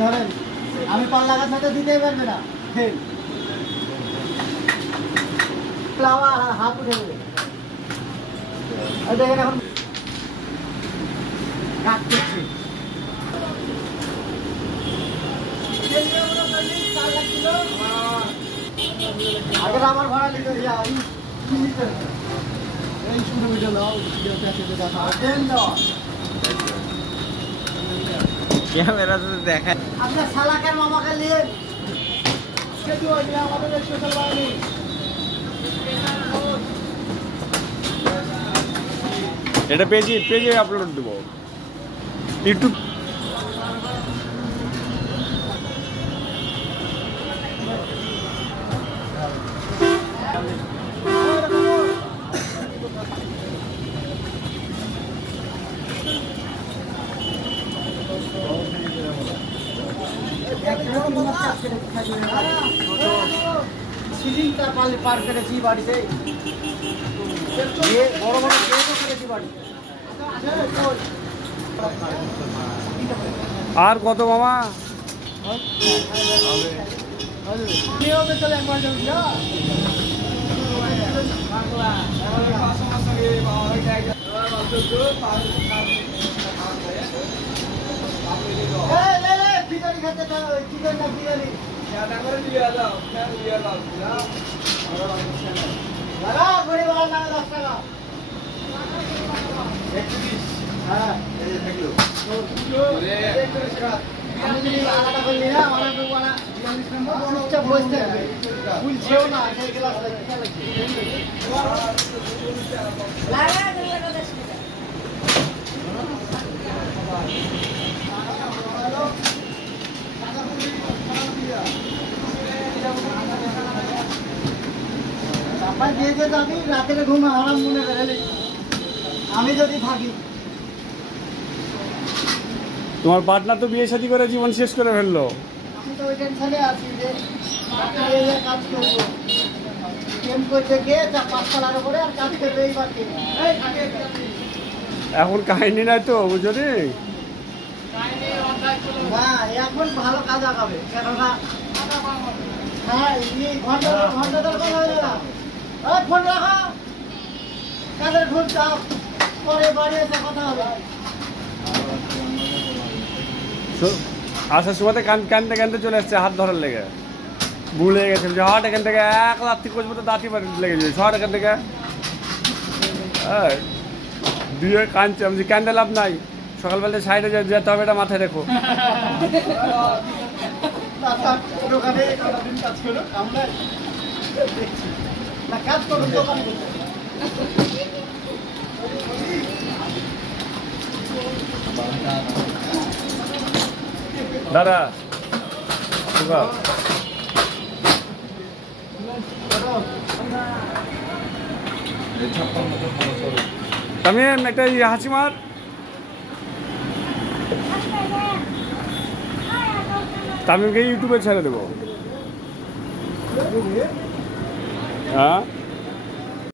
ধরেন আমি পাল্লা গাছ হয়তো দিতেই পারবে না হাত উঠে দেবে দেখেন এখন আগে আমার ভাড়া নিতে ক্যামেরা তো দেখা আপনার শালাকার মামাকে নিয়ে আমাদের স্পেশাল বাহিনী এটা পেজে আপলোড দেবো ইউটিউব। পার করেছি বাড়িতে বড় বড় করেছি বাড়ি। আর কত মামা আলাদা করলি না বুঝছেও না আমি রাতের ঘুম হারাম মনে করে আমি যদি থাকি। তোমার পার্টনার তো বিয়ে শাদী করে জীবন শেষ করে ফেললো। আমি তো ওই টেনশনে আছি যে কাজ করবো করতে গিয়ে 5 সালের উপরে আর কাজ করবেই পারছি এখন কাহিনী নাই তো বুঝলি না এখন ভালো কাজ আগাবে কেননা হ্যাঁ ঘন্টা দরকার হবে না ফোন রাখো কাজের ফোন চাপ পরে বাড়ি এসে কথা হবে। আসার সময় কানতে কানতে চলে আসছে হাত ধরার লেগে ভুলে গেছে যে হট এখান থেকে 1 লাত্তি করবো তো দাঁতি লেগে যাবে শহর এখান থেকে দিয়ে কানছে আমি কান্দে লাভ নাই সকালবেলা সাইডে যেতে হবে এটা মাথায় রেখো। দাদা তামিম একটা হাসি মার তামিমকে ইউটিউবে ছেড়ে দেবো। হ্যাঁ